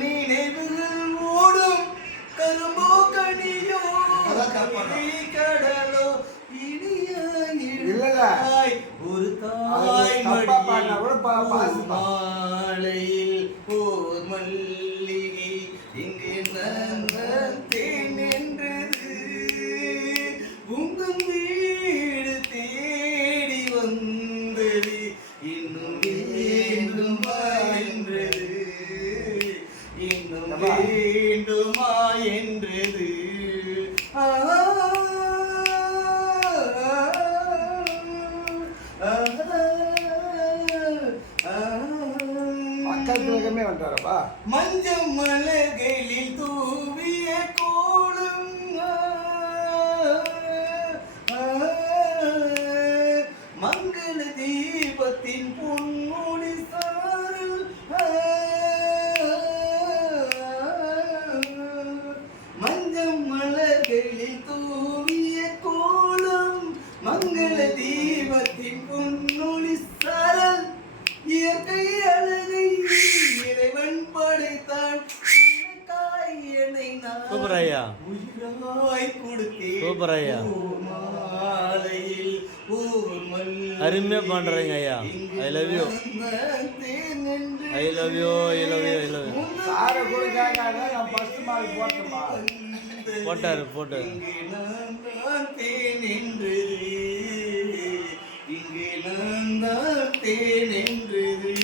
நினைவுகள் ஓடும் கரும்போ கனியோ கடலோ இனியாய் ஒரு தாய் மாலையில் ஓர் மல்லிகை இங்கே தேன் என்றது உங்கள் வீடு தேடி வந்தது இன்னும் வேண்டுமா என்றது இன்னும் வேண்டுமா என்றது மஞ்சள் மலர்களில் தூவிய கோலம் மங்கள தீபத்தின் பொன்முடி சாரல் மஞ்சள் மலர்களில் தூவிய கோலம் மங்கள தீபத்தின் பொன்முடி சாரல் இயற்கை அழகை இறைவன் படைத்தான் உயிராய் கொடுத்தேன் மாலையில் அருமையா பண்றீங்க ஐயா. I love you I love you I love you I love you. போட்டாரு போட்டாரு. இங்கே நான் தான் தேன் என்றது